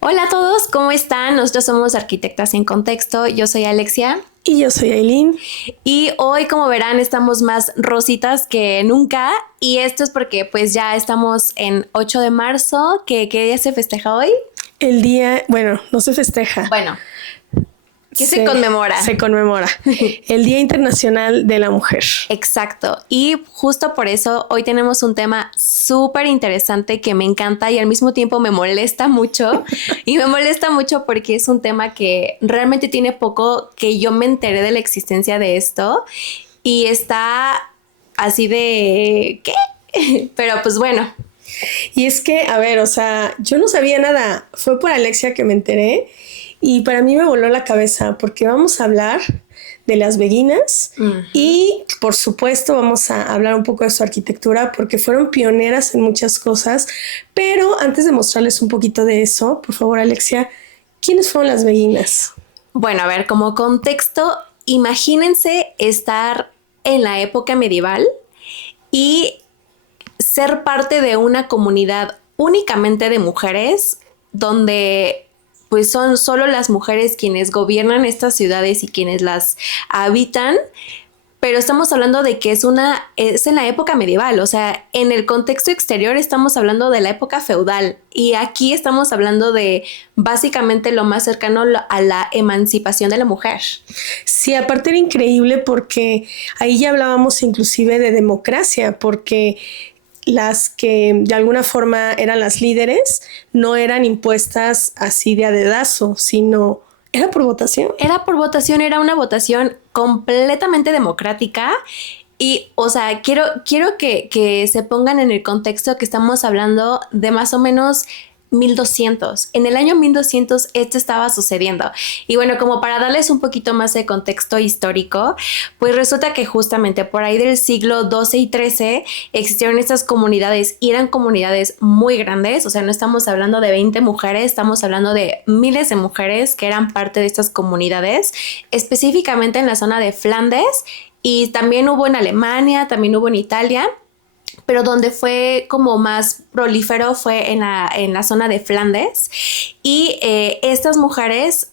Hola a todos, ¿cómo están? Nosotros somos Arquitectas en Contexto. Yo soy Alexia Y yo soy Aileen. y hoy, como verán, estamos más rositas que nunca. Y esto es porque pues ya estamos en 8 de marzo. ¿Qué día se festeja hoy? El día, bueno, no se festeja, Bueno, ¿qué se conmemora? se conmemora. El Día Internacional de la Mujer. Exacto. Y justo por eso hoy tenemos un tema súper interesante que me encanta y al mismo tiempo me molesta mucho. Y me molesta mucho porque es un tema que realmente tiene poco que yo me enteré de la existencia de esto y está así de ¿qué? Pero pues bueno. Y es que, a ver, o sea, yo no sabía nada. Fue por Alexia que me enteré y para mí me voló la cabeza porque vamos a hablar de las beguinas y por supuesto vamos a hablar un poco de su arquitectura porque fueron pioneras en muchas cosas. Pero antes de mostrarles un poquito de eso, por favor, Alexia, ¿quiénes fueron las beguinas? Bueno, a ver, como contexto, imagínense estar en la época medieval y ser parte de una comunidad únicamente de mujeres, donde pues son solo las mujeres quienes gobiernan estas ciudades y quienes las habitan, pero estamos hablando de que es en la época medieval, o sea, en el contexto exterior estamos hablando de la época feudal y aquí estamos hablando de básicamente lo más cercano a la emancipación de la mujer. Sí, aparte era increíble porque ahí ya hablábamos inclusive de democracia, porque las que de alguna forma eran las líderes no eran impuestas así de a dedazo, sino era por votación. Era por votación, era una votación completamente democrática. Y, o sea, quiero que se pongan en el contexto que estamos hablando de más o menos 1200. En el año 1200 esto estaba sucediendo. Y bueno, como para darles un poquito más de contexto histórico, pues resulta que justamente por ahí del siglo XII y XIII existieron estas comunidades y eran comunidades muy grandes. O sea, no estamos hablando de 20 mujeres, estamos hablando de miles de mujeres que eran parte de estas comunidades, específicamente en la zona de Flandes. Y también hubo en Alemania, también hubo en Italia, pero donde fue como más prolífero fue en la zona de Flandes. Y estas mujeres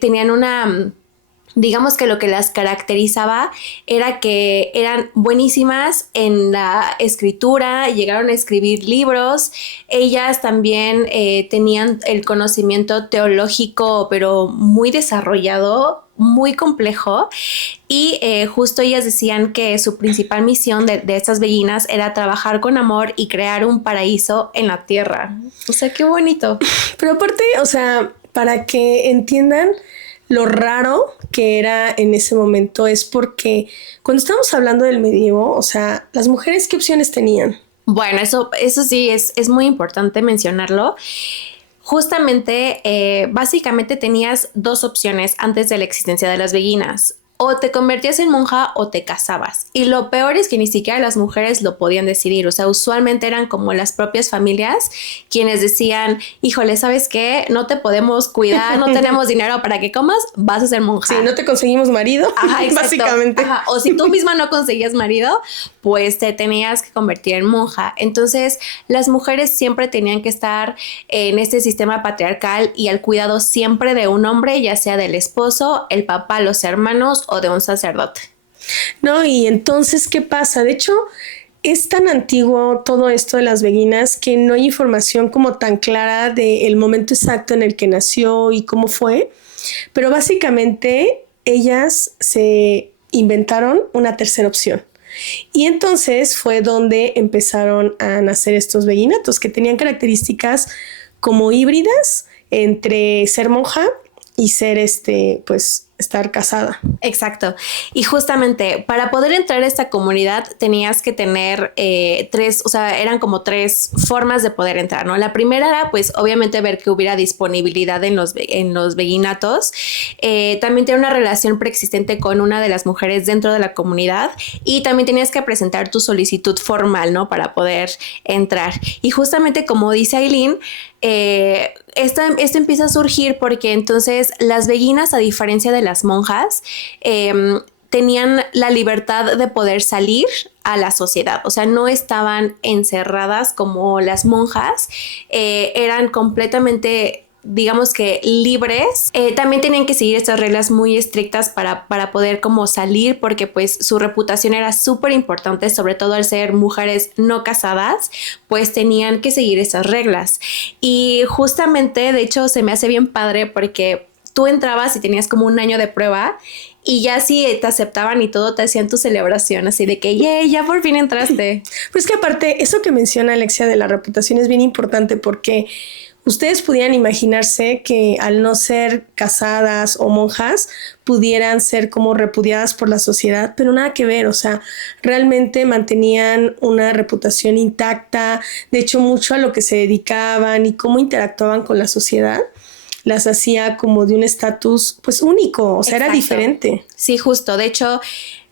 tenían una, digamos que lo que las caracterizaba era que eran buenísimas en la escritura, llegaron a escribir libros, ellas también tenían el conocimiento teológico, pero muy desarrollado, muy complejo, y justo ellas decían que su principal misión de estas beguinas era trabajar con amor y crear un paraíso en la tierra. O sea, qué bonito. Pero aparte, o sea, para que entiendan lo raro que era en ese momento es porque cuando estamos hablando del medievo, o sea, las mujeres, ¿qué opciones tenían? Bueno, eso sí es muy importante mencionarlo. Justamente, básicamente tenías dos opciones antes de la existencia de las beguinas. O te convertías en monja o te casabas. Y lo peor es que ni siquiera las mujeres lo podían decidir. O sea, usualmente eran como las propias familias quienes decían, híjole, ¿sabes qué? No te podemos cuidar, no tenemos dinero para que comas, vas a ser monja. Sí, no te conseguimos marido, Ajá, básicamente. Ajá. O si tú misma no conseguías marido, pues te tenías que convertir en monja. Entonces, las mujeres siempre tenían que estar en este sistema patriarcal y al cuidado siempre de un hombre, ya sea del esposo, el papá, los hermanos o de un sacerdote. No, y entonces, ¿qué pasa? De hecho, es tan antiguo todo esto de las beguinas que no hay información como tan clara del momento exacto en el que nació y cómo fue, pero básicamente ellas se inventaron una tercera opción. Y entonces fue donde empezaron a nacer estos beguinatos que tenían características como híbridas entre ser monja y ser pues estar casada. Exacto. Y justamente para poder entrar a esta comunidad tenías que tener tres, o sea, eran como tres formas de poder entrar, ¿no? La primera era, pues, obviamente ver que hubiera disponibilidad en los beguinatos. También tener una relación preexistente con una de las mujeres dentro de la comunidad y también tenías que presentar tu solicitud formal, ¿no? Para poder entrar. Y justamente como dice Aileen, esto empieza a surgir porque entonces las beguinas, a diferencia de las monjas, tenían la libertad de poder salir a la sociedad, o sea, no estaban encerradas como las monjas, eran completamente digamos que libres, también tenían que seguir estas reglas muy estrictas para poder como salir, porque pues su reputación era súper importante, sobre todo al ser mujeres no casadas, pues tenían que seguir esas reglas. Y justamente, de hecho, se me hace bien padre porque tú entrabas y tenías como un año de prueba y ya si te aceptaban y todo, te hacían tu celebración, así de que, ¡yay! Ya por fin entraste. Pues que aparte, eso que menciona Alexia de la reputación es bien importante porque ustedes pudieran imaginarse que al no ser casadas o monjas pudieran ser como repudiadas por la sociedad, pero nada que ver, o sea, realmente mantenían una reputación intacta, de hecho mucho a lo que se dedicaban y cómo interactuaban con la sociedad las hacía como de un estatus pues único, o sea, Exacto. Era diferente. Sí, justo, de hecho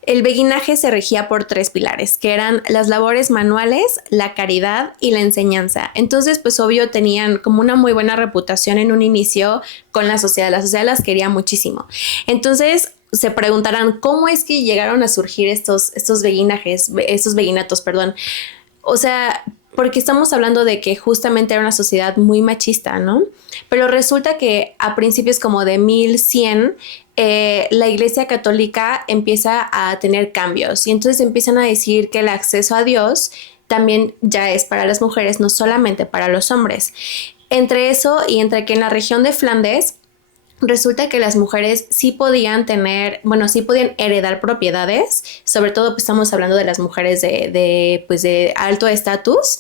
el beguinaje se regía por 3 pilares, que eran las labores manuales, la caridad y la enseñanza. Entonces, pues obvio tenían como una muy buena reputación en un inicio con la sociedad las quería muchísimo. Entonces, se preguntarán, ¿cómo es que llegaron a surgir estos beguinatos, perdón? O sea, porque estamos hablando de que justamente era una sociedad muy machista, ¿no? Pero resulta que a principios como de 1100, la Iglesia Católica empieza a tener cambios y entonces empiezan a decir que el acceso a Dios también ya es para las mujeres, no solamente para los hombres. Entre eso y entre que en la región de Flandes resulta que las mujeres sí podían heredar propiedades, sobre todo pues estamos hablando de las mujeres de alto estatus.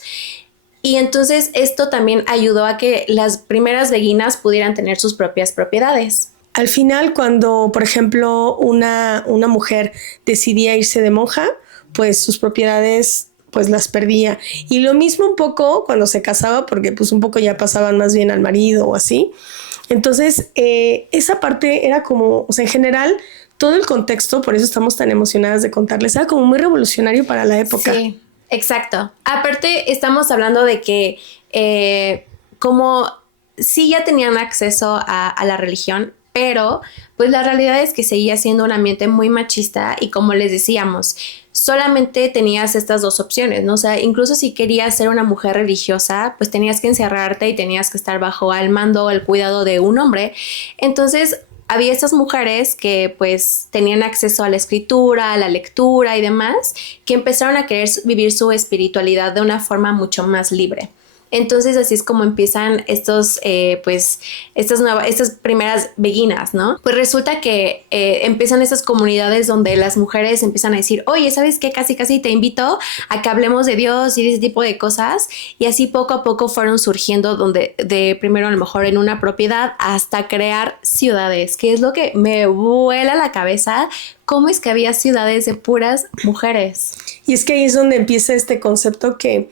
Y entonces esto también ayudó a que las primeras beguinas pudieran tener sus propias propiedades. Al final, cuando, por ejemplo, una mujer decidía irse de monja, pues sus propiedades pues las perdía. Y lo mismo un poco cuando se casaba, porque pues un poco ya pasaban más bien al marido o así. Entonces, esa parte era como, o sea, en general, todo el contexto, por eso estamos tan emocionadas de contarles, era como muy revolucionario para la época. Sí, exacto. Aparte, estamos hablando de que como sí ya tenían acceso a la religión, pero pues la realidad es que seguía siendo un ambiente muy machista y como les decíamos, solamente tenías estas 2 opciones, ¿no? O sea, incluso si querías ser una mujer religiosa, pues tenías que encerrarte y tenías que estar bajo el mando o el cuidado de un hombre. Entonces, había estas mujeres que pues tenían acceso a la escritura, a la lectura y demás, que empezaron a querer vivir su espiritualidad de una forma mucho más libre. Entonces así es como empiezan estas primeras beguinas, ¿no? Pues resulta que empiezan estas comunidades donde las mujeres empiezan a decir, oye, ¿sabes qué? Casi te invito a que hablemos de Dios y de ese tipo de cosas. Y así poco a poco fueron surgiendo de primero a lo mejor en una propiedad hasta crear ciudades, que es lo que me vuela la cabeza. ¿Cómo es que había ciudades de puras mujeres? Y es que ahí es donde empieza este concepto que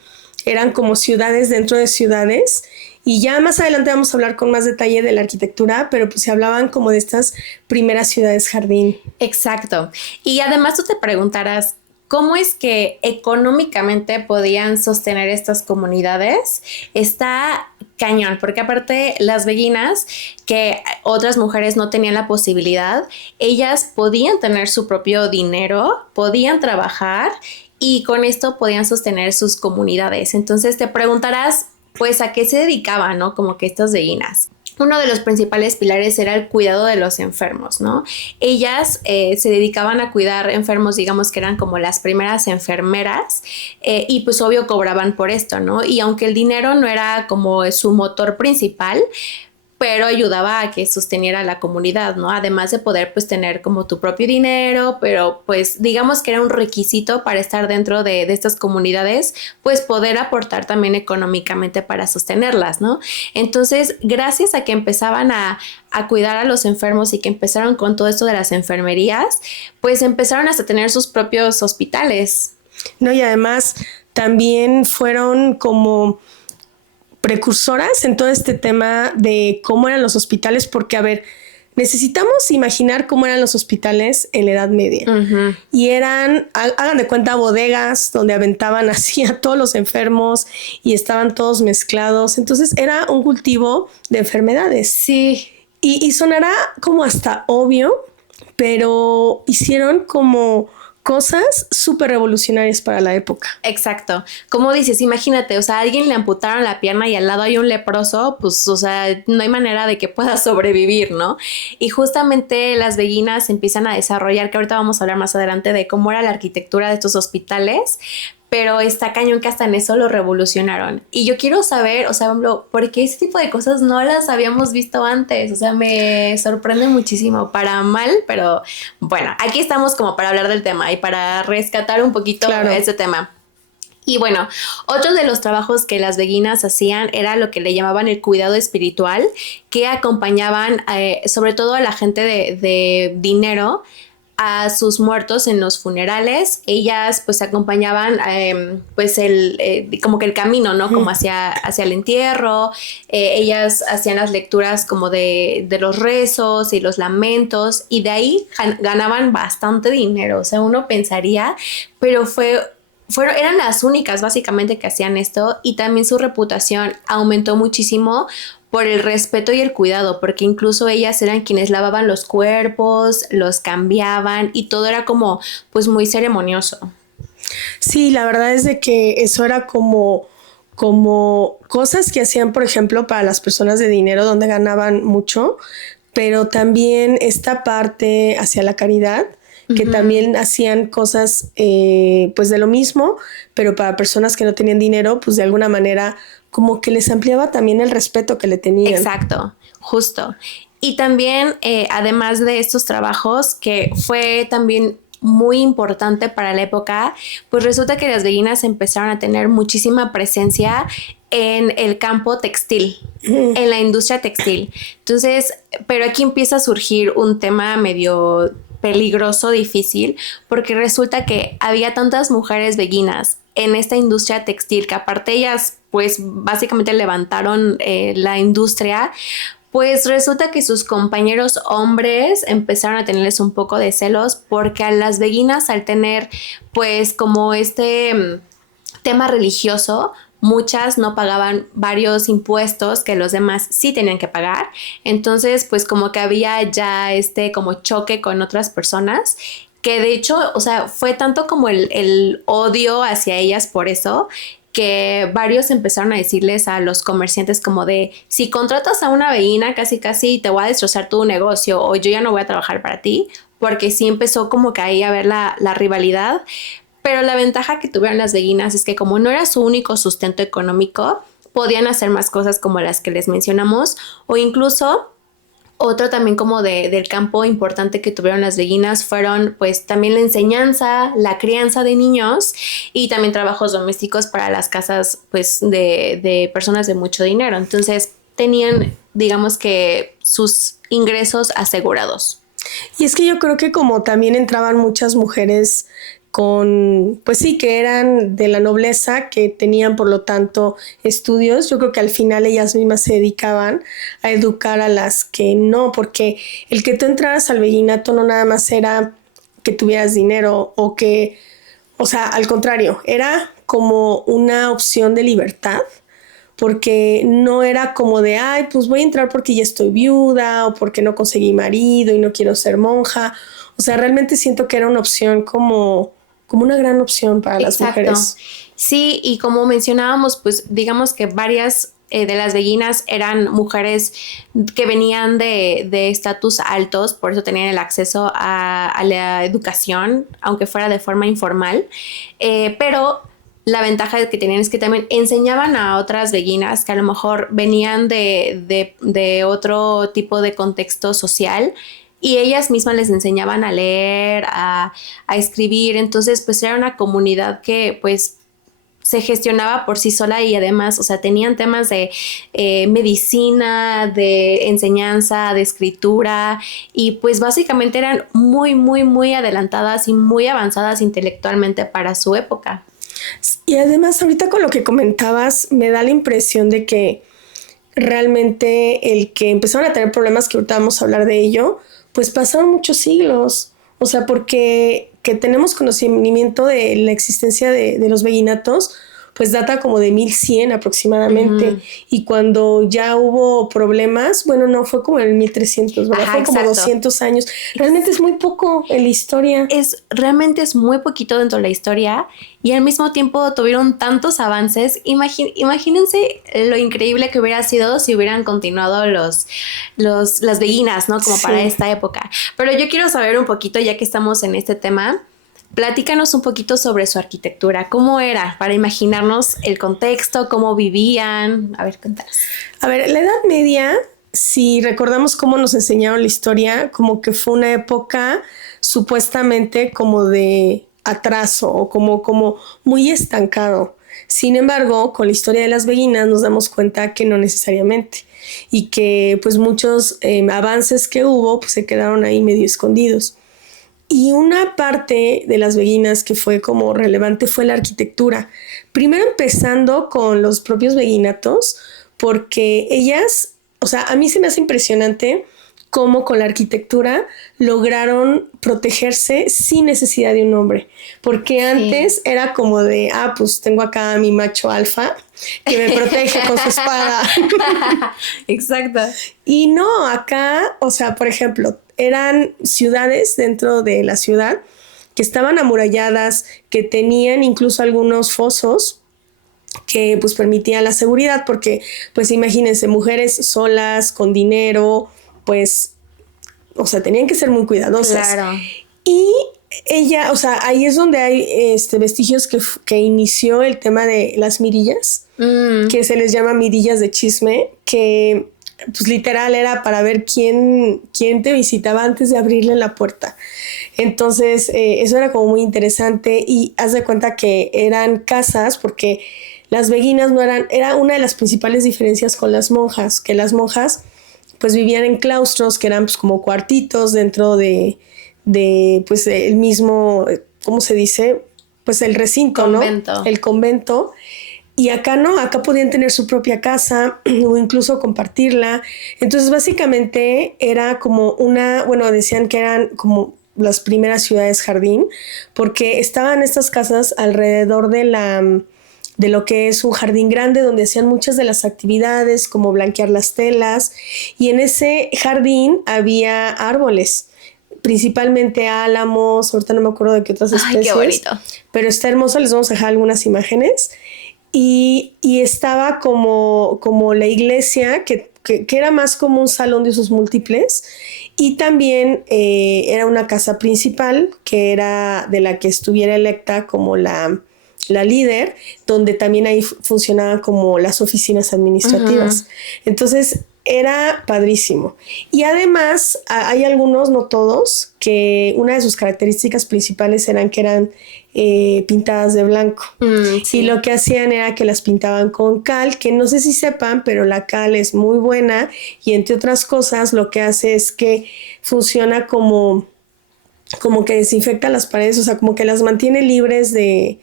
eran como ciudades dentro de ciudades y ya más adelante vamos a hablar con más detalle de la arquitectura, pero pues se hablaban como de estas primeras ciudades jardín. Exacto. Y además tú te preguntarás, ¿cómo es que económicamente podían sostener estas comunidades? Está cañón, porque aparte las beguinas, que otras mujeres no tenían la posibilidad, ellas podían tener su propio dinero, podían trabajar y con esto podían sostener sus comunidades. Entonces te preguntarás, pues, ¿a qué se dedicaban, no? Como que estas beguinas. Uno de los principales pilares era el cuidado de los enfermos, ¿no? Ellas se dedicaban a cuidar enfermos, digamos que eran como las primeras enfermeras y pues obvio cobraban por esto, ¿no? Y aunque el dinero no era como su motor principal, pero ayudaba a que sosteniera la comunidad, ¿no? Además de poder pues tener como tu propio dinero, pero pues digamos que era un requisito para estar dentro de estas comunidades, pues poder aportar también económicamente para sostenerlas, ¿no? Entonces, gracias a que empezaban a cuidar a los enfermos y que empezaron con todo esto de las enfermerías, pues empezaron hasta tener sus propios hospitales. No, y además también fueron como precursoras en todo este tema de cómo eran los hospitales, porque, a ver, necesitamos imaginar cómo eran los hospitales en la Edad Media. Uh-huh. Y eran, hagan de cuenta, bodegas donde aventaban así a todos los enfermos y estaban todos mezclados. Entonces era un cultivo de enfermedades. Sí. Y sonará como hasta obvio, pero hicieron como cosas súper revolucionarias para la época. Exacto. Como dices, imagínate, o sea, a alguien le amputaron la pierna y al lado hay un leproso, pues, o sea, no hay manera de que pueda sobrevivir, ¿no? Y justamente las beguinas empiezan a desarrollar, que ahorita vamos a hablar más adelante de cómo era la arquitectura de estos hospitales, pero está cañón que hasta en eso lo revolucionaron. Y yo quiero saber, o sea, ¿por qué ese tipo de cosas no las habíamos visto antes? O sea, me sorprende muchísimo, para mal, pero bueno, aquí estamos como para hablar del tema y para rescatar un poquito ese tema. Y bueno, otro de los trabajos que las beguinas hacían era lo que le llamaban el cuidado espiritual, que acompañaban sobre todo a la gente de dinero a sus muertos en los funerales. Ellas pues acompañaban pues como que el camino, ¿no? Como hacia el entierro. Ellas hacían las lecturas como de los rezos y los lamentos, y de ahí ganaban bastante dinero. O sea, uno pensaría, pero eran las únicas básicamente que hacían esto, y también su reputación aumentó muchísimo por el respeto y el cuidado, porque incluso ellas eran quienes lavaban los cuerpos, los cambiaban, y todo era como pues muy ceremonioso. Sí, la verdad es de que eso era como cosas que hacían, por ejemplo, para las personas de dinero donde ganaban mucho, pero también esta parte hacia la caridad, que también hacían cosas pues de lo mismo, pero para personas que no tenían dinero, pues de alguna manera como que les ampliaba también el respeto que le tenían. Exacto, justo. Y también, además de estos trabajos, que fue también muy importante para la época, pues resulta que las beguinas empezaron a tener muchísima presencia en el campo textil, en la industria textil. Entonces, pero aquí empieza a surgir un tema medio peligroso, difícil, porque resulta que había tantas mujeres beguinas en esta industria textil, que aparte ellas pues básicamente levantaron la industria. Pues resulta que sus compañeros hombres empezaron a tenerles un poco de celos, porque a las beguinas, al tener pues como este tema religioso, muchas no pagaban varios impuestos que los demás sí tenían que pagar. Entonces pues como que había ya como choque con otras personas, que de hecho, o sea, fue tanto como el odio hacia ellas por eso, que varios empezaron a decirles a los comerciantes como de, si contratas a una beguina, casi casi te voy a destrozar tu negocio, o yo ya no voy a trabajar para ti, porque sí empezó como que ahí a ver la rivalidad. Pero la ventaja que tuvieron las beguinas es que como no era su único sustento económico, podían hacer más cosas como las que les mencionamos, o incluso otro también como del campo importante que tuvieron las beguinas fueron pues también la enseñanza, la crianza de niños, y también trabajos domésticos para las casas pues de personas de mucho dinero. Entonces tenían, digamos que, sus ingresos asegurados. Y es que yo creo que como también entraban muchas mujeres pues sí, que eran de la nobleza, que tenían por lo tanto estudios, yo creo que al final ellas mismas se dedicaban a educar a las que no, porque el que tú entraras al beguinato no nada más era que tuvieras dinero o sea, al contrario, era como una opción de libertad, porque no era como de, ay, pues voy a entrar porque ya estoy viuda o porque no conseguí marido y no quiero ser monja. O sea, realmente siento que era una opción como una gran opción para las mujeres. Sí, y como mencionábamos, pues digamos que varias de las beguinas eran mujeres que venían de estatus altos, por eso tenían el acceso a la educación, aunque fuera de forma informal, pero la ventaja que tenían es que también enseñaban a otras beguinas que a lo mejor venían de otro tipo de contexto social, y ellas mismas les enseñaban a leer, a escribir. Entonces pues era una comunidad que pues se gestionaba por sí sola, y además, o sea, tenían temas de medicina, de enseñanza, de escritura, y pues básicamente eran muy, muy, muy adelantadas y muy avanzadas intelectualmente para su época. Y además ahorita con lo que comentabas me da la impresión de que realmente el que empezaron a tener problemas, que ahorita vamos a hablar de ello, pues pasaron muchos siglos. O sea, porque que tenemos conocimiento de la existencia de los beguinatos pues data como de 1100 aproximadamente. Y cuando ya hubo problemas, bueno, no, fue como en el 1300, ¿verdad? Fue como 200 años. Realmente es muy poco en la historia. Realmente es muy poquito dentro de la historia y al mismo tiempo tuvieron tantos avances. Imagínense lo increíble que hubiera sido si hubieran continuado las beguinas, ¿no? Como para esta época. Pero yo quiero saber un poquito, ya que estamos en este tema, platícanos un poquito sobre su arquitectura. ¿Cómo era? Para imaginarnos el contexto, cómo vivían. A ver, cuéntanos. A ver, la Edad Media, si recordamos cómo nos enseñaron la historia, como que fue una época supuestamente como de atraso o como muy estancado. Sin embargo, con la historia de las beguinas nos damos cuenta que no necesariamente y que pues muchos avances que hubo pues se quedaron ahí medio escondidos. Y una parte de las beguinas que fue como relevante fue la arquitectura. Primero empezando con los propios beguinatos, porque ellas, o sea, a mí se me hace impresionante cómo con la arquitectura lograron protegerse sin necesidad de un hombre. Porque antes era como de, pues tengo acá a mi macho alfa que me protege con su espada. Exacto. Y no, acá, o sea, por ejemplo, eran ciudades dentro de la ciudad que estaban amuralladas, que tenían incluso algunos fosos que pues permitían la seguridad, porque pues imagínense, mujeres solas, con dinero, pues, o sea, tenían que ser muy cuidadosas. Claro. Y ella, o sea, ahí es donde hay vestigios que inició el tema de las mirillas, que se les llama mirillas de chisme, que pues literal era para ver quién te visitaba antes de abrirle la puerta. Entonces, eso era como muy interesante y haz de cuenta que eran casas porque las beguinas era una de las principales diferencias con las monjas, que las monjas pues vivían en claustros que eran pues como cuartitos dentro de pues el mismo, ¿cómo se dice? Pues el recinto, convento. ¿no? El convento. Y acá no, acá podían tener su propia casa o incluso compartirla. Entonces básicamente era como decían que eran como las primeras ciudades jardín, porque estaban estas casas alrededor de lo que es un jardín grande donde hacían muchas de las actividades como blanquear las telas, y en ese jardín había árboles, principalmente álamos, ahorita no me acuerdo de qué otras especies. Qué bonito. Pero está hermoso, les vamos a dejar algunas imágenes. Y estaba como la iglesia, que era más como un salón de usos múltiples, y también era una casa principal, que era de la que estuviera electa como la líder, donde también ahí funcionaban como las oficinas administrativas. Entonces era padrísimo. Y además hay algunos, no todos, que una de sus características principales eran que eran pintadas de blanco. Sí. Y lo que hacían era que las pintaban con cal, que no sé si sepan, pero la cal es muy buena y entre otras cosas lo que hace es que funciona como que desinfecta las paredes, o sea, como que las mantiene libres de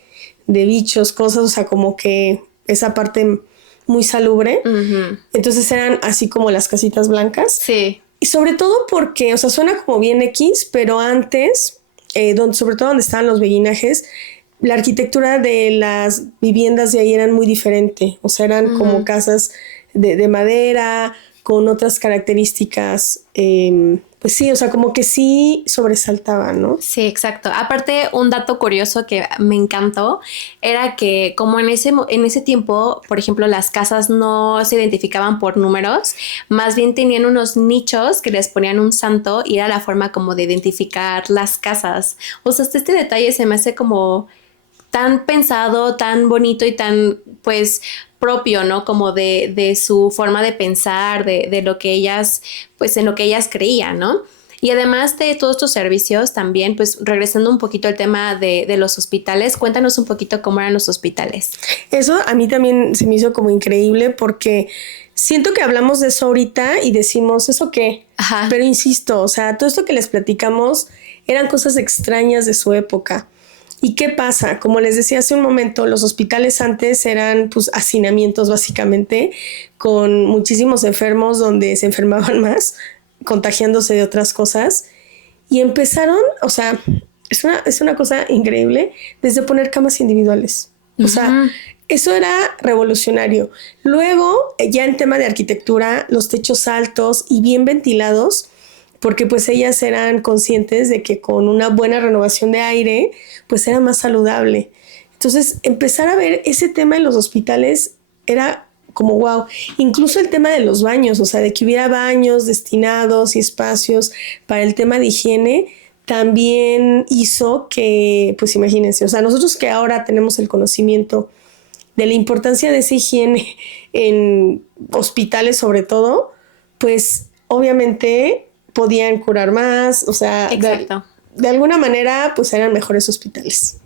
bichos, cosas, o sea, como que esa parte muy salubre. Entonces eran así como las casitas blancas. Sí. Y sobre todo porque, o sea, suena como bien X, pero antes, sobre todo donde estaban los beguinajes, la arquitectura de las viviendas de ahí eran muy diferente. O sea, eran como casas de madera, con otras características, pues sí, o sea, como que sí sobresaltaban, ¿no? Sí, exacto. Aparte, un dato curioso que me encantó era que como en ese tiempo, por ejemplo, las casas no se identificaban por números, más bien tenían unos nichos que les ponían un santo y era la forma como de identificar las casas. O sea, este detalle se me hace como tan pensado, tan bonito y tan, pues, propio, ¿no? Como de su forma de pensar, de lo que ellas, pues, en lo que ellas creían, ¿no? Y además de todos estos servicios también, pues, regresando un poquito al tema de los hospitales, cuéntanos un poquito cómo eran los hospitales. Eso a mí también se me hizo como increíble porque siento que hablamos de eso ahorita y decimos, ¿eso qué? Ajá. Pero insisto, o sea, todo esto que les platicamos eran cosas extrañas de su época. ¿Y qué pasa? Como les decía hace un momento, los hospitales antes eran pues hacinamientos básicamente, con muchísimos enfermos donde se enfermaban más, contagiándose de otras cosas. Y empezaron, o sea, es una cosa increíble, desde poner camas individuales. O sea, Eso era revolucionario. Luego, ya en tema de arquitectura, los techos altos y bien ventilados, porque pues ellas eran conscientes de que con una buena renovación de aire, pues era más saludable. Entonces, empezar a ver ese tema en los hospitales era como wow. Incluso el tema de los baños, o sea, de que hubiera baños destinados y espacios para el tema de higiene, también hizo que, pues imagínense, o sea, nosotros que ahora tenemos el conocimiento de la importancia de esa higiene en hospitales sobre todo, pues obviamente podían curar más, o sea, de alguna manera pues eran mejores hospitales.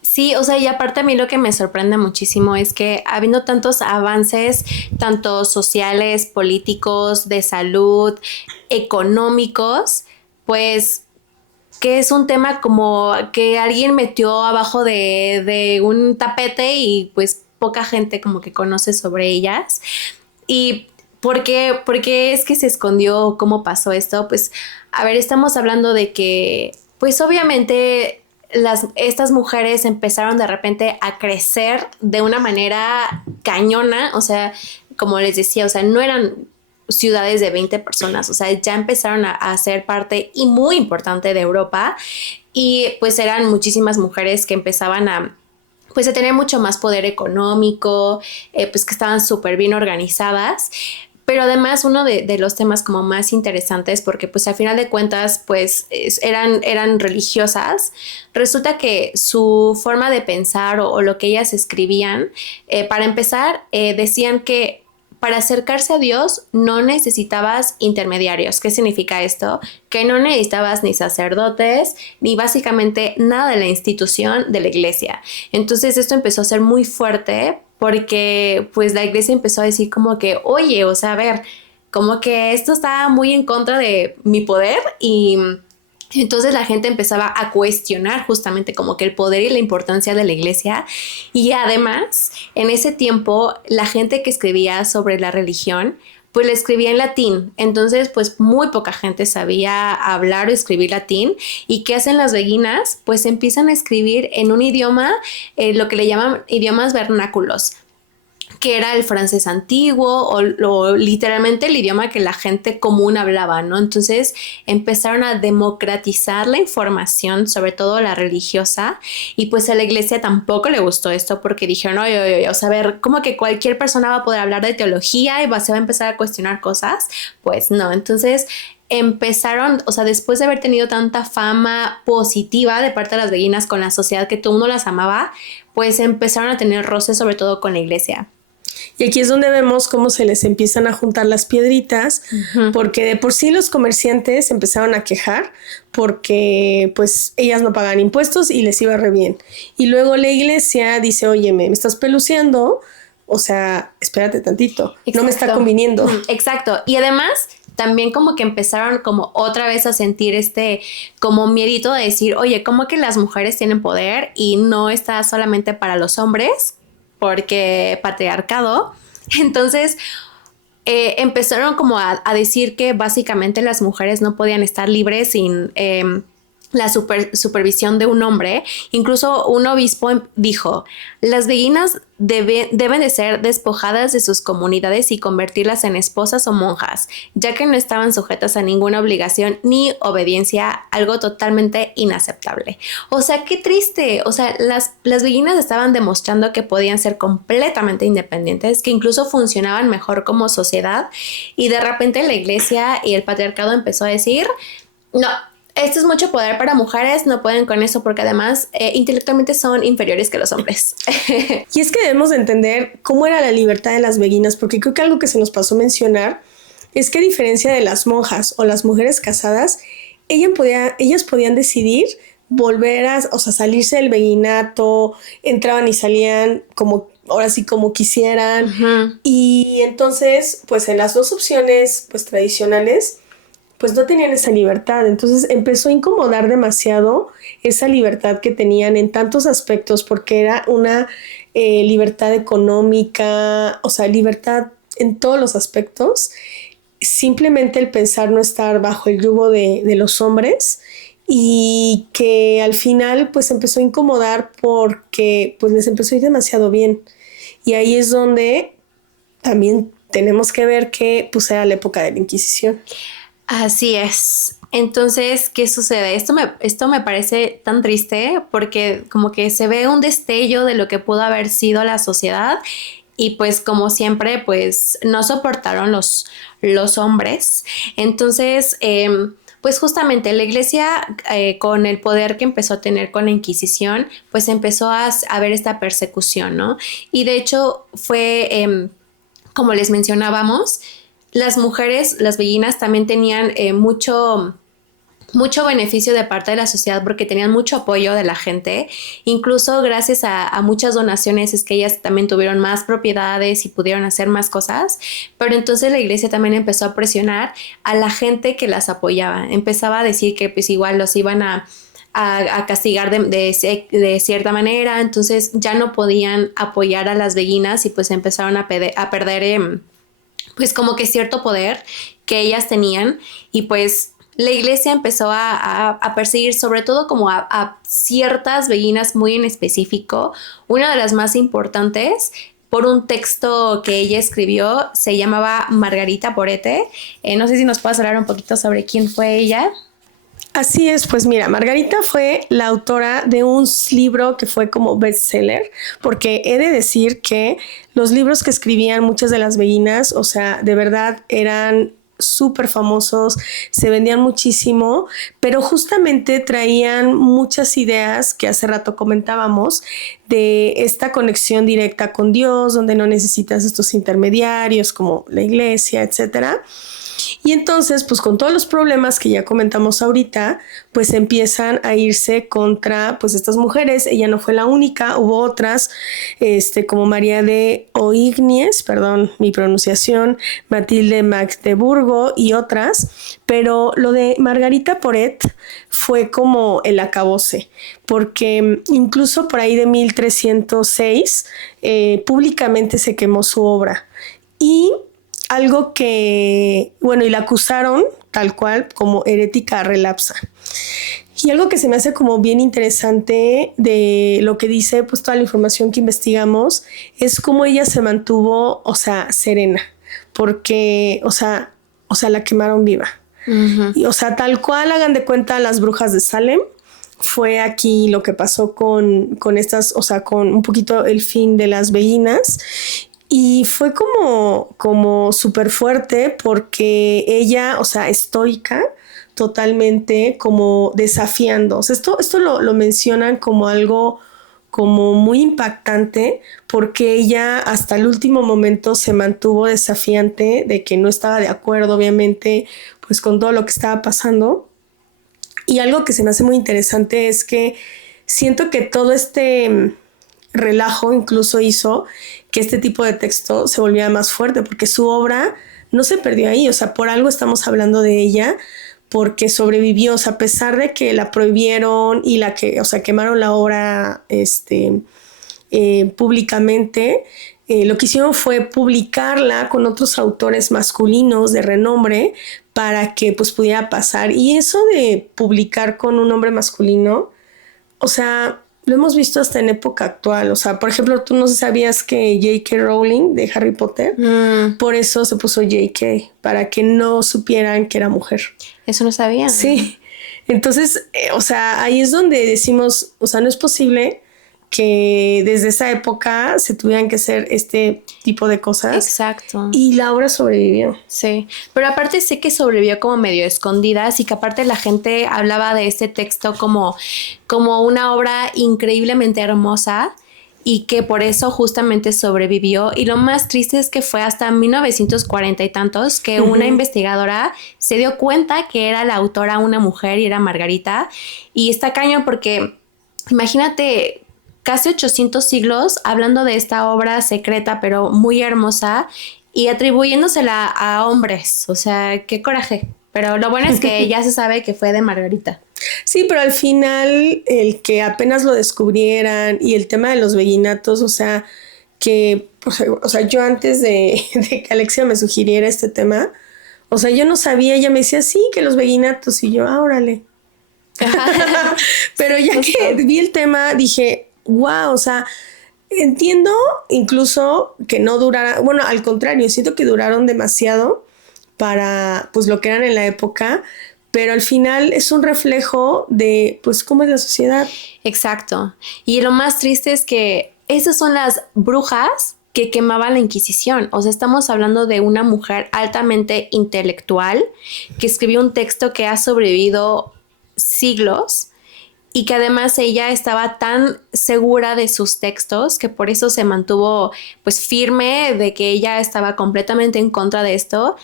Sí, o sea, y aparte a mí lo que me sorprende muchísimo es que habiendo tantos avances, tanto sociales, políticos, de salud, económicos, pues que es un tema como que alguien metió abajo de un tapete y pues poca gente como que conoce sobre ellas. ¿Y por qué es que se escondió? ¿Cómo pasó esto? Pues, a ver, estamos hablando de que, pues obviamente estas mujeres empezaron de repente a crecer de una manera cañona, o sea, como les decía, o sea, no eran ciudades de 20 personas, o sea, ya empezaron a ser parte y muy importante de Europa y pues eran muchísimas mujeres que empezaban a pues a tener mucho más poder económico, pues que estaban súper bien organizadas. Pero además uno de los temas como más interesantes, porque pues al final de cuentas pues eran religiosas, resulta que su forma de pensar o lo que ellas escribían, para empezar, decían que para acercarse a Dios no necesitabas intermediarios. ¿Qué significa esto? Que no necesitabas ni sacerdotes, ni básicamente nada de la institución de la iglesia. Entonces esto empezó a ser muy fuerte porque pues la iglesia empezó a decir como que, oye, o sea, a ver, como que esto está muy en contra de mi poder y entonces la gente empezaba a cuestionar justamente como que el poder y la importancia de la iglesia y además en ese tiempo la gente que escribía sobre la religión pues le escribía en latín, entonces pues muy poca gente sabía hablar o escribir latín y ¿qué hacen las beguinas? Pues empiezan a escribir en un idioma, lo que le llaman idiomas vernáculos, que era el francés antiguo o literalmente el idioma que la gente común hablaba, ¿no? Entonces empezaron a democratizar la información, sobre todo la religiosa, y pues a la iglesia tampoco le gustó esto porque dijeron, oye, o sea, a ver, ¿cómo que cualquier persona va a poder hablar de teología y se va a empezar a cuestionar cosas? Pues no, entonces empezaron, o sea, después de haber tenido tanta fama positiva de parte de las beguinas con la sociedad que todo el mundo las amaba, pues empezaron a tener roces sobre todo con la iglesia. Y aquí es donde vemos cómo se les empiezan a juntar las piedritas, porque de por sí los comerciantes empezaron a quejar porque pues ellas no pagan impuestos y les iba re bien. Y luego la iglesia dice, oye, me estás peluceando, o sea, espérate tantito, exacto, no me está conviniendo. Exacto, y además también como que empezaron como otra vez a sentir como miedito de decir, oye, ¿cómo que las mujeres tienen poder y no está solamente para los hombres? Porque patriarcado. Entonces empezaron como a decir que básicamente las mujeres no podían estar libres sin la supervisión de un hombre. Incluso un obispo dijo, las beguinas deben de ser despojadas de sus comunidades y convertirlas en esposas o monjas, ya que no estaban sujetas a ninguna obligación ni obediencia, algo totalmente inaceptable. O sea, qué triste. O sea, las beguinas estaban demostrando que podían ser completamente independientes, que incluso funcionaban mejor como sociedad, y de repente la iglesia y el patriarcado empezó a decir, no, esto es mucho poder para mujeres, no pueden con eso porque además intelectualmente son inferiores que los hombres. Y es que debemos de entender cómo era la libertad de las beguinas, porque creo que algo que se nos pasó mencionar es que a diferencia de las monjas o las mujeres casadas, ellas podían decidir volver o sea, salirse del beguinato, entraban y salían como, ahora sí, como quisieran. Y entonces, pues en las dos opciones pues tradicionales, pues no tenían esa libertad. Entonces empezó a incomodar demasiado esa libertad que tenían en tantos aspectos, porque era una libertad económica, o sea, libertad en todos los aspectos. Simplemente el pensar no estar bajo el yugo de los hombres, y que al final pues empezó a incomodar porque pues les empezó a ir demasiado bien. Y ahí es donde también tenemos que ver que pues era la época de la Inquisición. Así es. Entonces, ¿qué sucede? Esto me parece tan triste porque como que se ve un destello de lo que pudo haber sido la sociedad y pues como siempre, pues no soportaron los hombres. Entonces, pues justamente la iglesia con el poder que empezó a tener con la Inquisición, pues empezó a ver esta persecución, ¿no? Y de hecho fue, como les mencionábamos, las mujeres, las beguinas también tenían mucho beneficio de parte de la sociedad porque tenían mucho apoyo de la gente. Incluso gracias a muchas donaciones es que ellas también tuvieron más propiedades y pudieron hacer más cosas. Pero entonces la iglesia también empezó a presionar a la gente que las apoyaba. Empezaba a decir que pues igual los iban a castigar de cierta manera. Entonces ya no podían apoyar a las beguinas y pues empezaron a perder pues como que cierto poder que ellas tenían y pues la iglesia empezó a perseguir sobre todo como a ciertas beguinas muy en específico. Una de las más importantes por un texto que ella escribió, se llamaba Margarita Porete. No sé si nos puedes hablar un poquito sobre quién fue ella. Así es, pues mira, Margarita fue la autora de un libro que fue como bestseller, porque he de decir que los libros que escribían muchas de las beguinas, o sea, de verdad eran súper famosos, se vendían muchísimo, pero justamente traían muchas ideas que hace rato comentábamos de esta conexión directa con Dios, donde no necesitas estos intermediarios como la iglesia, etcétera. Y entonces, pues con todos los problemas que ya comentamos ahorita, pues empiezan a irse contra pues estas mujeres. Ella no fue la única, hubo otras, como María de Oignies, perdón mi pronunciación, Matilde Magdeburgo y otras, pero lo de Margarita Porete fue como el acabose, porque incluso por ahí de 1306 públicamente se quemó su obra. Y algo que, bueno, y la acusaron tal cual como herética relapsa. Y algo que se me hace como bien interesante de lo que dice, pues toda la información que investigamos, es cómo ella se mantuvo, o sea, serena, porque, o sea, la quemaron viva. Uh-huh. Y, o sea, tal cual, hagan de cuenta las brujas de Salem, fue aquí lo que pasó con estas, o sea, con un poquito el fin de las beguinas. Y fue como súper fuerte porque ella, o sea, estoica, totalmente como desafiando. O sea, esto lo mencionan como algo como muy impactante porque ella hasta el último momento se mantuvo desafiante de que no estaba de acuerdo, obviamente, pues con todo lo que estaba pasando. Y algo que se me hace muy interesante es que siento que todo este relajo incluso hizo que este tipo de texto se volviera más fuerte porque su obra no se perdió ahí, o sea, por algo estamos hablando de ella porque sobrevivió, o sea, a pesar de que la prohibieron y quemaron la obra públicamente, lo que hicieron fue publicarla con otros autores masculinos de renombre para que pues pudiera pasar. Y eso de publicar con un hombre masculino, o sea, lo hemos visto hasta en época actual. O sea, por ejemplo, tú no sabías que J.K. Rowling de Harry Potter, por eso se puso J.K., para que no supieran que era mujer. Eso no sabía. Sí. Entonces, o sea, ahí es donde decimos, o sea, no es posible que desde esa época se tuvieran que hacer este tipo de cosas. Exacto. Y la obra sobrevivió. Sí, pero aparte sé que sobrevivió como medio escondidas y que aparte la gente hablaba de este texto como una obra increíblemente hermosa y que por eso justamente sobrevivió. Y lo más triste es que fue hasta 1940 y tantos que una investigadora se dio cuenta que era la autora una mujer y era Margarita. Y está cañón porque imagínate casi 800 siglos hablando de esta obra secreta pero muy hermosa y atribuyéndosela a hombres. O sea, qué coraje. Pero lo bueno es que ya se sabe que fue de Margarita. Sí, pero al final el que apenas lo descubrieran y el tema de los beguinatos, o sea, que, o sea, yo antes de que Alexia me sugiriera este tema, o sea, yo no sabía, ella me decía, sí, que los beguinatos, y yo, órale. Pero ya que vi el tema, dije, wow, o sea, entiendo incluso que no durara, bueno, al contrario, siento que duraron demasiado para pues lo que eran en la época, pero al final es un reflejo de pues cómo es la sociedad. Exacto. Y lo más triste es que esas son las brujas que quemaban la Inquisición. O sea, estamos hablando de una mujer altamente intelectual que escribió un texto que ha sobrevivido siglos y que además ella estaba tan segura de sus textos que por eso se mantuvo pues firme de que ella estaba completamente en contra de esto.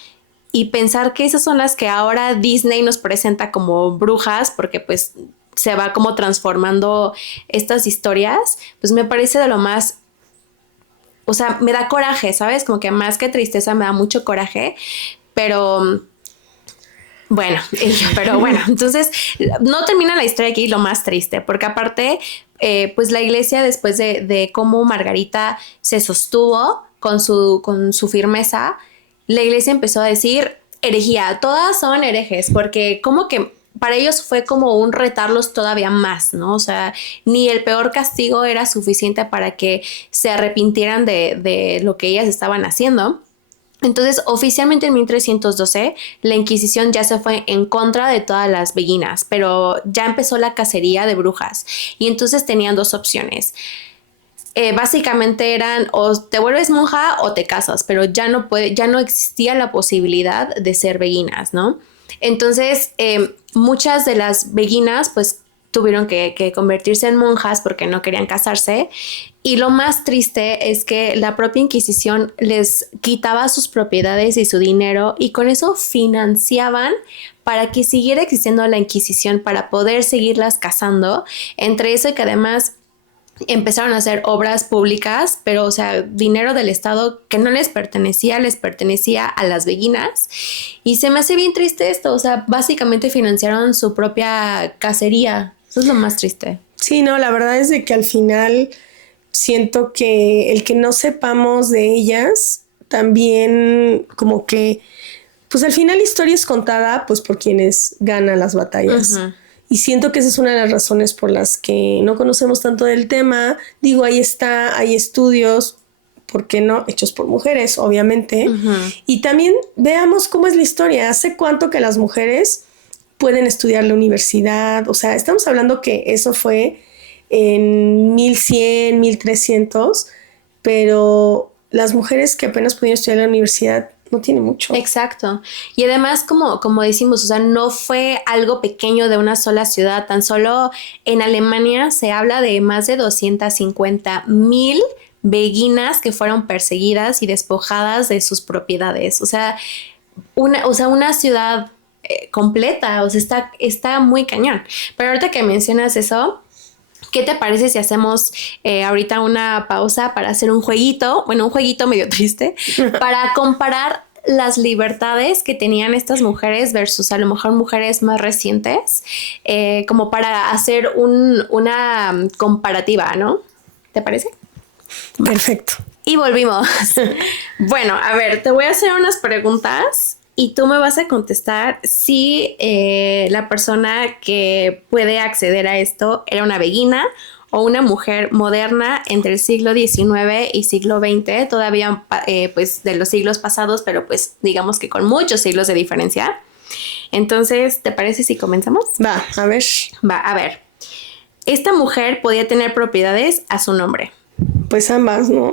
Y pensar que esas son las que ahora Disney nos presenta como brujas, porque pues se va como transformando estas historias, pues me parece de lo más, o sea, me da coraje, ¿sabes? Como que más que tristeza me da mucho coraje, pero bueno, pero bueno, entonces no termina la historia aquí lo más triste, porque aparte, pues la iglesia después de cómo Margarita se sostuvo con su firmeza, la iglesia empezó a decir herejía, todas son herejes, porque como que para ellos fue como un retarlos todavía más, ¿no? O sea, ni el peor castigo era suficiente para que se arrepintieran de lo que ellas estaban haciendo. Entonces, oficialmente en 1312, la Inquisición ya se fue en contra de todas las beguinas, pero ya empezó la cacería de brujas. Y entonces tenían dos opciones. Básicamente eran o te vuelves monja o te casas, pero ya no existía la posibilidad de ser beguinas, ¿no? Entonces, muchas de las beguinas, pues, tuvieron que convertirse en monjas porque no querían casarse. Y lo más triste es que la propia Inquisición les quitaba sus propiedades y su dinero y con eso financiaban para que siguiera existiendo la Inquisición, para poder seguirlas cazando. Entre eso y que además empezaron a hacer obras públicas, pero, o sea, dinero del Estado que no les pertenecía a las beguinas. Y se me hace bien triste esto, o sea, básicamente financiaron su propia cacería. Eso es lo más triste. Sí, no, la verdad es de que al final siento que el que no sepamos de ellas también como que, pues al final la historia es contada pues por quienes ganan las batallas. Uh-huh. Y siento que esa es una de las razones por las que no conocemos tanto del tema. Digo, ahí está, hay estudios, ¿por qué no? Hechos por mujeres, obviamente. Uh-huh. Y también veamos cómo es la historia. ¿Hace cuánto que las mujeres pueden estudiar la universidad? O sea, estamos hablando que eso fue en 1100, 1300, pero las mujeres que apenas pudieron estudiar la universidad no tiene mucho. Exacto. Y además, como decimos, o sea, no fue algo pequeño de una sola ciudad. Tan solo en Alemania se habla de más de 250,000 beguinas que fueron perseguidas y despojadas de sus propiedades. O sea, una ciudad completa. O sea, está muy cañón. Pero ahorita que mencionas eso, ¿qué te parece si hacemos ahorita una pausa para hacer un jueguito? Bueno, un jueguito medio triste, para comparar las libertades que tenían estas mujeres versus a lo mejor mujeres más recientes, como para hacer una comparativa, ¿no? ¿Te parece? Perfecto. Y volvimos. Bueno, a ver, te voy a hacer unas preguntas y tú me vas a contestar si la persona que puede acceder a esto era una beguina o una mujer moderna entre el siglo XIX y siglo XX, todavía pues de los siglos pasados, pero pues digamos que con muchos siglos de diferencia. Entonces, ¿te parece si comenzamos? Va, a ver. Va, a ver. Esta mujer podía tener propiedades a su nombre. Pues ambas, ¿no?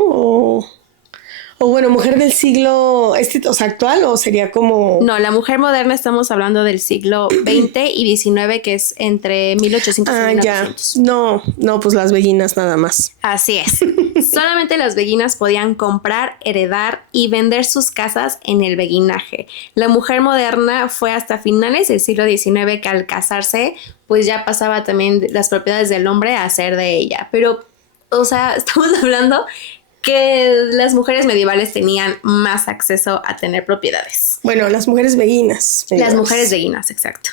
O bueno, mujer del siglo, o sea, actual, o sería como... No, la mujer moderna estamos hablando del siglo XX y XIX, que es entre 1800 y 1900. Ya. No, pues las beguinas nada más. Así es. Solamente las beguinas podían comprar, heredar y vender sus casas en el beguinaje. La mujer moderna fue hasta finales del siglo XIX que al casarse, pues ya pasaba también las propiedades del hombre a ser de ella. Pero, o sea, estamos hablando que las mujeres medievales tenían más acceso a tener propiedades. Bueno, las mujeres beguinas. Las mujeres beguinas, exacto.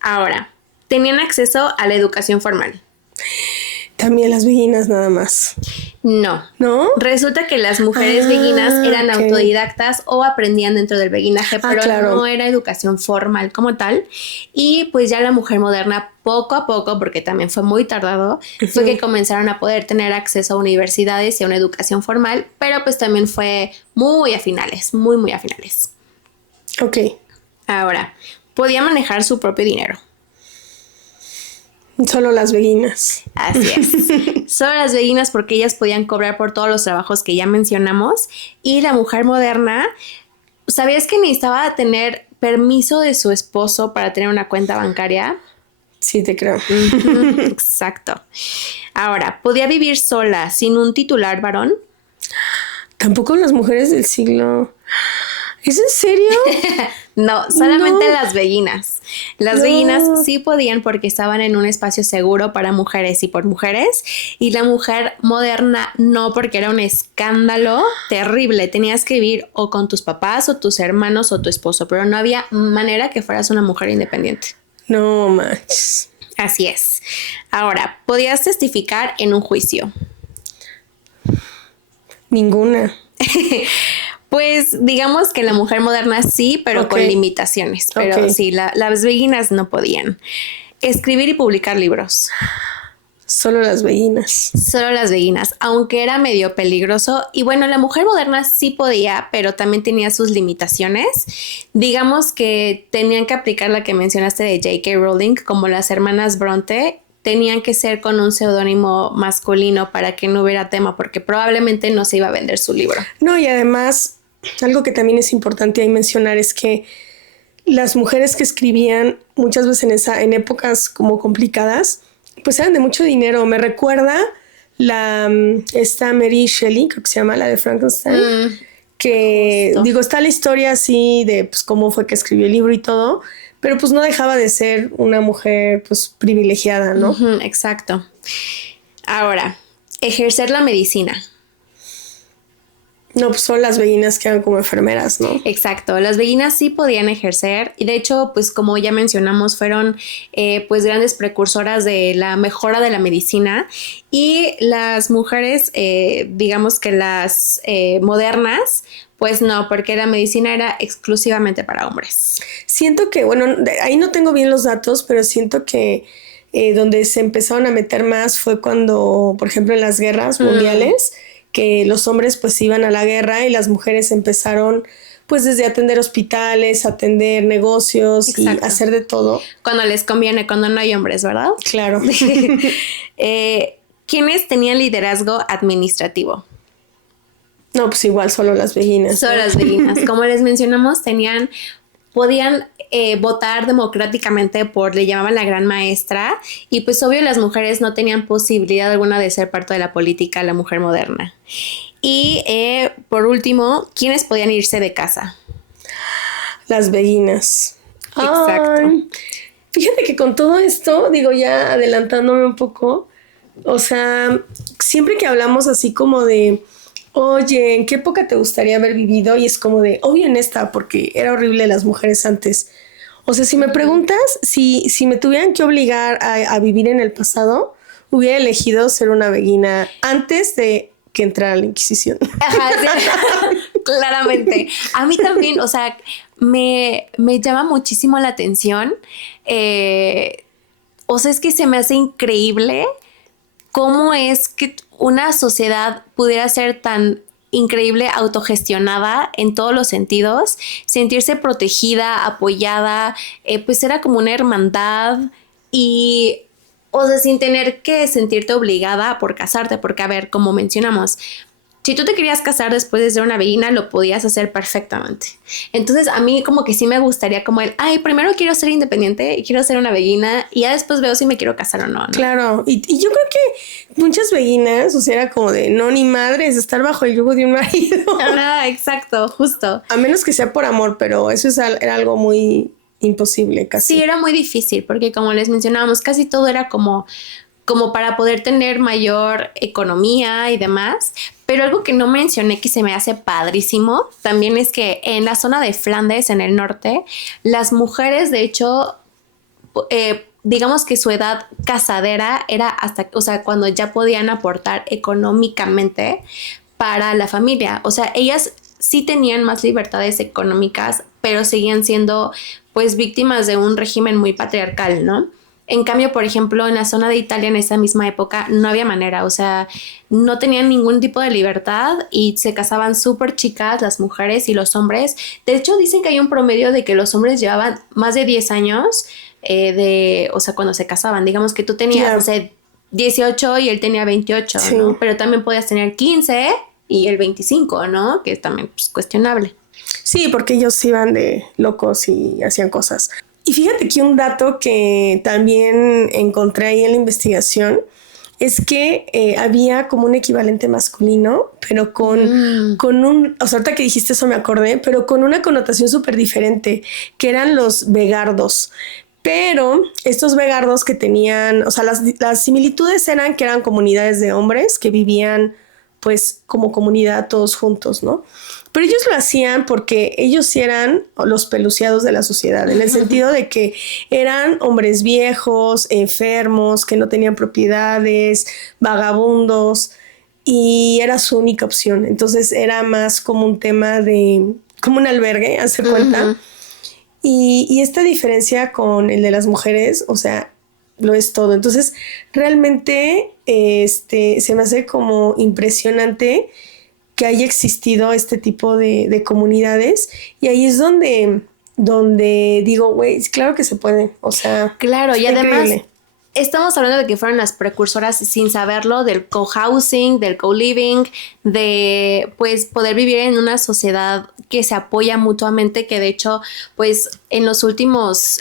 Ahora, tenían acceso a la educación formal. También las veguinas nada más. No. ¿No? Resulta que las mujeres beguinas eran autodidactas o aprendían dentro del beguinaje, pero claro. no era educación formal como tal. Y pues ya la mujer moderna, poco a poco, porque también fue muy tardado, fue que comenzaron a poder tener acceso a universidades y a una educación formal, pero pues también fue muy a finales, muy a finales. Ok. Ahora, podía manejar su propio dinero. Solo las beguinas. Así es. Solo las beguinas porque ellas podían cobrar por todos los trabajos que ya mencionamos. Y la mujer moderna, ¿sabías que necesitaba tener permiso de su esposo para tener una cuenta bancaria? Sí, te creo. Exacto. Ahora, ¿podía vivir sola sin un titular varón? Tampoco las mujeres del siglo... ¿Es en serio? No, solamente las beguinas. Las beguinas sí podían porque estaban en un espacio seguro para mujeres y por mujeres. Y la mujer moderna no, porque era un escándalo terrible. Tenías que vivir o con tus papás o tus hermanos o tu esposo, pero no había manera que fueras una mujer independiente. No manches. Así es. Ahora, podías testificar en un juicio. Ninguna. Pues digamos que la mujer moderna sí, pero con limitaciones. Pero sí, las beguinas no podían. Escribir y publicar libros. Solo las beguinas. Solo las beguinas, aunque era medio peligroso. Y bueno, la mujer moderna sí podía, pero también tenía sus limitaciones. Digamos que tenían que aplicar la que mencionaste de J.K. Rowling, como las hermanas Bronte. Tenían que ser con un seudónimo masculino para que no hubiera tema, porque probablemente no se iba a vender su libro. No, y además, algo que también es importante ahí mencionar es que las mujeres que escribían muchas veces en épocas como complicadas, pues eran de mucho dinero. Me recuerda esta Mary Shelley, creo que se llama, la de Frankenstein, que justo. Digo, está la historia así de pues cómo fue que escribió el libro y todo, pero pues no dejaba de ser una mujer pues privilegiada, ¿no? Exacto. Ahora, ejercer la medicina. No, pues son las beguinas que eran como enfermeras, ¿no? Exacto, las beguinas sí podían ejercer y de hecho, pues como ya mencionamos, fueron pues grandes precursoras de la mejora de la medicina y las mujeres, digamos que las modernas, pues no, porque la medicina era exclusivamente para hombres. Siento que, bueno, ahí no tengo bien los datos, pero siento que donde se empezaron a meter más fue cuando, por ejemplo, en las guerras mundiales, que los hombres pues iban a la guerra y las mujeres empezaron pues desde atender hospitales, atender negocios. Exacto. Y hacer de todo. Cuando les conviene, cuando no hay hombres, ¿verdad? Claro. ¿Quiénes tenían liderazgo administrativo? No, pues igual solo las beguinas. Solo las beguinas. Como les mencionamos, podían votar democráticamente le llamaban la gran maestra, y pues obvio las mujeres no tenían posibilidad alguna de ser parte de la política, la mujer moderna. Y por último, ¿quiénes podían irse de casa? Las beguinas. Exacto. Ay, fíjate que con todo esto, digo, ya adelantándome un poco, o sea, siempre que hablamos así como de oye, ¿en qué época te gustaría haber vivido? Y es como de, obvio en esta, porque era horrible las mujeres antes. O sea, si me preguntas, si me tuvieran que obligar a vivir en el pasado, hubiera elegido ser una beguina antes de que entrara la Inquisición. Ajá, sí. Claramente. A mí también, o sea, me llama muchísimo la atención. O sea, es que se me hace increíble cómo es que una sociedad pudiera ser tan increíble, autogestionada en todos los sentidos, sentirse protegida, apoyada, pues era como una hermandad y, o sea, sin tener que sentirte obligada por casarte, porque a ver, como mencionamos, si tú te querías casar después de ser una beguina, lo podías hacer perfectamente. Entonces, a mí como que sí me gustaría como primero quiero ser independiente y quiero ser una beguina y ya después veo si me quiero casar o no, ¿no? Claro, y yo creo que muchas beguinas, o sea, era como de, no, ni madres, estar bajo el yugo de un marido. No, exacto, justo. A menos que sea por amor, pero eso era algo muy imposible casi. Sí, era muy difícil porque como les mencionábamos, casi todo era como para poder tener mayor economía y demás. Pero algo que no mencioné que se me hace padrísimo también es que en la zona de Flandes, en el norte, las mujeres de hecho digamos que su edad casadera era hasta, o sea, cuando ya podían aportar económicamente para la familia. O sea, ellas sí tenían más libertades económicas, pero seguían siendo pues víctimas de un régimen muy patriarcal, ¿no? En cambio, por ejemplo, en la zona de Italia en esa misma época no había manera, o sea, no tenían ningún tipo de libertad y se casaban súper chicas las mujeres y los hombres. De hecho, dicen que hay un promedio de que los hombres llevaban más de 10 años o sea, cuando se casaban. Digamos que tú tenías, no sé, 18 y él tenía 28, Sí. ¿no? Pero también podías tener 15 y el 25, ¿no? Que es también pues, cuestionable. Sí, porque ellos iban de locos y hacían cosas. Y fíjate que un dato que también encontré ahí en la investigación es que había como un equivalente masculino, pero con un, o sea, ahorita que dijiste eso me acordé, pero con una connotación súper diferente, que eran los vegardos. Pero estos vegardos que tenían, o sea, las similitudes eran que eran comunidades de hombres que vivían pues como comunidad todos juntos, ¿no? Pero ellos lo hacían porque ellos sí eran los peluciados de la sociedad, en el sentido de que eran hombres viejos, enfermos, que no tenían propiedades, vagabundos, y era su única opción. Entonces era más como un tema de, como un albergue, hace cuenta. Y esta diferencia con el de las mujeres, o sea, lo es todo. Entonces, realmente se me hace como impresionante que haya existido este tipo de comunidades. Y ahí es donde digo, güey, claro que se puede. O sea, claro, y además increíble. estamos hablando de que fueron las precursoras sin saberlo del co-housing, del co-living, de pues poder vivir en una sociedad que se apoya mutuamente, que de hecho pues en los últimos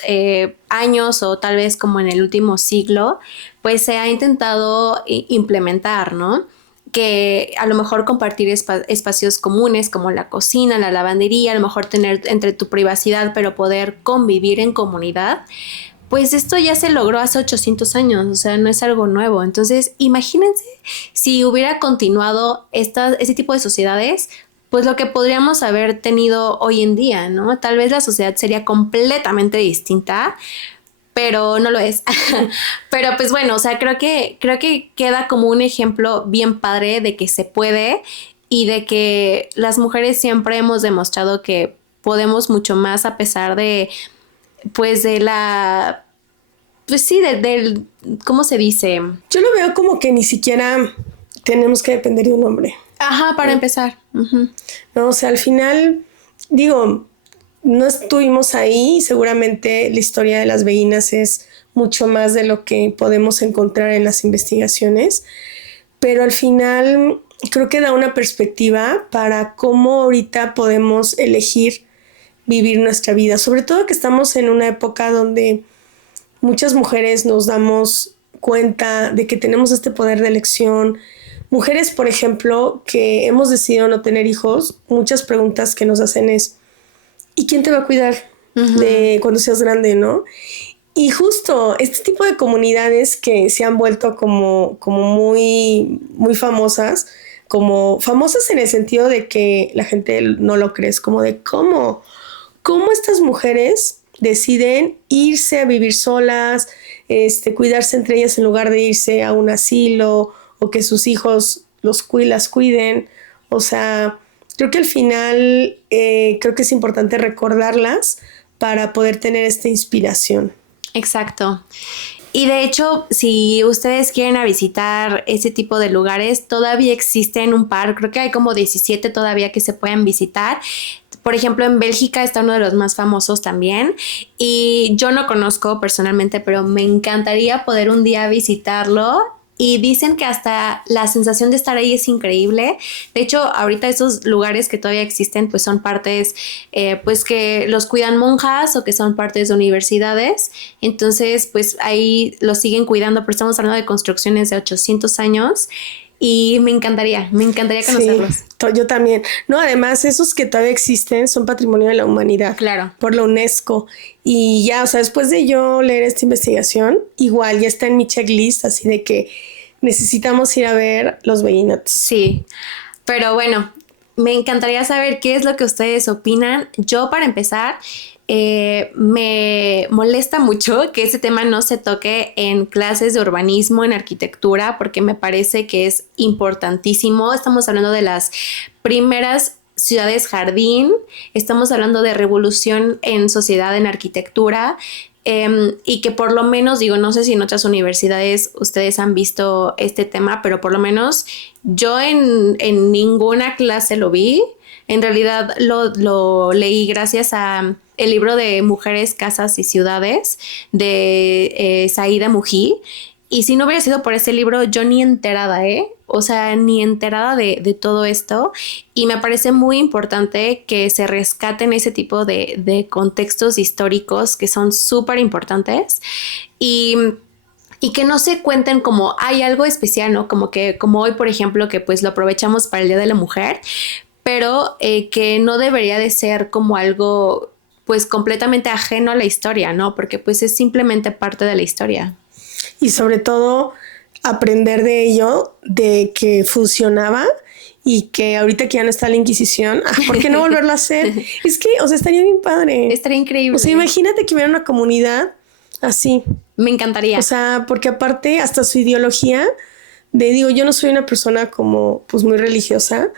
años o tal vez como en el último siglo pues se ha intentado implementar, ¿no? Que a lo mejor compartir espacios comunes como la cocina, la lavandería, a lo mejor tener entre tu privacidad pero poder convivir en comunidad. Pues esto ya se logró hace 800 años, o sea, no es algo nuevo. Entonces, imagínense si hubiera continuado ese tipo de sociedades, pues lo que podríamos haber tenido hoy en día, ¿no? Tal vez la sociedad sería completamente distinta, pero no lo es. Pero pues bueno, o sea, creo que queda como un ejemplo bien padre de que se puede y de que las mujeres siempre hemos demostrado que podemos mucho más a pesar de pues de la, pues sí, del, ¿cómo se dice? Yo lo veo como que ni siquiera tenemos que depender de un hombre. Ajá, para empezar. Uh-huh. No, o sea, al final, digo, no estuvimos ahí. Seguramente la historia de las beguinas es mucho más de lo que podemos encontrar en las investigaciones, pero al final creo que da una perspectiva para cómo ahorita podemos elegir vivir nuestra vida, sobre todo que estamos en una época donde muchas mujeres nos damos cuenta de que tenemos este poder de elección. Mujeres, por ejemplo, que hemos decidido no tener hijos, muchas preguntas que nos hacen es, ¿y quién te va a cuidar de cuando seas grande, no? Y justo este tipo de comunidades que se han vuelto como muy, muy famosas, como famosas en el sentido de que la gente no lo cree, es como de cómo estas mujeres deciden irse a vivir solas, cuidarse entre ellas en lugar de irse a un asilo o que sus hijos las cuiden. O sea, creo que al final creo que es importante recordarlas para poder tener esta inspiración. Exacto. Y de hecho, si ustedes quieren a visitar ese tipo de lugares, todavía existen un par, creo que hay como 17 todavía que se pueden visitar. Por ejemplo, en Bélgica está uno de los más famosos también y yo no conozco personalmente, pero me encantaría poder un día visitarlo. Y dicen que hasta la sensación de estar ahí es increíble. De hecho, ahorita esos lugares que todavía existen, pues son partes, pues que los cuidan monjas o que son partes de universidades. Entonces, pues ahí los siguen cuidando, pero estamos hablando de construcciones de 800 años. Y me encantaría conocerlos. Sí, yo también. No, además, esos que todavía existen son patrimonio de la humanidad. Claro. Por la UNESCO. Y ya, o sea, después de yo leer esta investigación, igual ya está en mi checklist, así de que necesitamos ir a ver los Beguinotes. Sí, pero bueno, me encantaría saber qué es lo que ustedes opinan. Yo, para empezar, me molesta mucho que ese tema no se toque en clases de urbanismo, en arquitectura, porque me parece que es importantísimo. Estamos hablando de las primeras ciudades jardín, estamos hablando de revolución en sociedad, en arquitectura, y que por lo menos, digo, no sé si en otras universidades ustedes han visto este tema, pero por lo menos yo en ninguna clase lo vi. En realidad lo leí gracias a el libro de Mujeres, Casas y Ciudades de Saida Mují. Y si no hubiera sido por ese libro, yo ni enterada, ¿eh? O sea, ni enterada de todo esto. Y me parece muy importante que se rescaten ese tipo de contextos históricos que son súper importantes. Y que no se cuenten como hay algo especial, ¿no? Como que, como hoy, por ejemplo, que pues lo aprovechamos para el Día de la Mujer, pero que no debería de ser como algo pues completamente ajeno a la historia, ¿no? Porque pues es simplemente parte de la historia. Y sobre todo aprender de ello, de que funcionaba y que ahorita que ya no está la Inquisición, ¿por qué no volverlo a hacer? Es que, o sea, estaría bien padre. Estaría increíble. O sea, imagínate que hubiera una comunidad así. Me encantaría. O sea, porque aparte hasta su ideología, digo, yo no soy una persona como pues muy religiosa,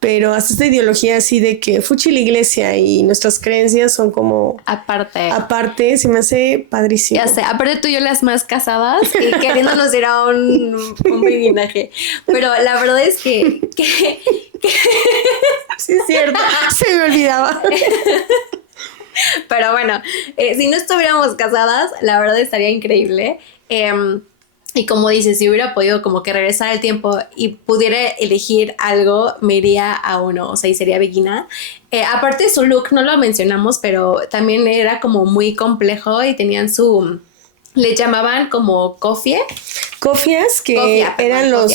pero hasta esta ideología así de que fuchi la iglesia y nuestras creencias son como aparte, se me hace padrísimo. Ya sé, aparte tú y yo las más casadas y queriéndonos ir a un beguinaje. Pero la verdad es que sí es cierto, se me olvidaba. Pero bueno, si no estuviéramos casadas, la verdad estaría increíble. Y como dices, si hubiera podido como que regresar al tiempo y pudiera elegir algo, me iría a uno, o sea, y sería vegana. Aparte de su look, no lo mencionamos, pero también era como muy complejo y tenían le llamaban como cofie. Cofias que eran los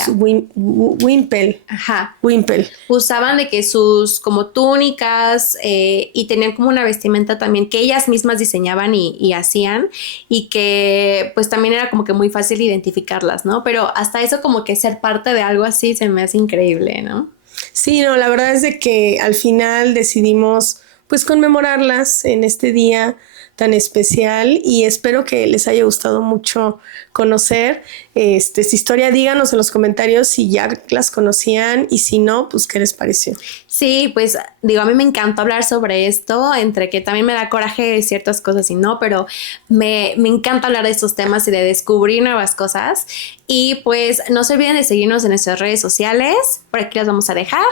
Wimpel. Ajá. Wimpel. Usaban de que sus como túnicas y tenían como una vestimenta también que ellas mismas diseñaban y hacían y que pues también era como que muy fácil identificarlas, ¿no? Pero hasta eso como que ser parte de algo así se me hace increíble, ¿no? Sí, no, la verdad es de que al final decidimos pues conmemorarlas en este día tan especial y espero que les haya gustado mucho conocer esta historia. Díganos en los comentarios si ya las conocían y si no, pues qué les pareció. Sí, pues digo, a mí me encanta hablar sobre esto, entre que también me da coraje de ciertas cosas y no, pero me encanta hablar de estos temas y de descubrir nuevas cosas. Y pues no se olviden de seguirnos en nuestras redes sociales, por aquí las vamos a dejar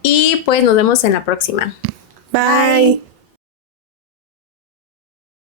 y pues nos vemos en la próxima. Bye.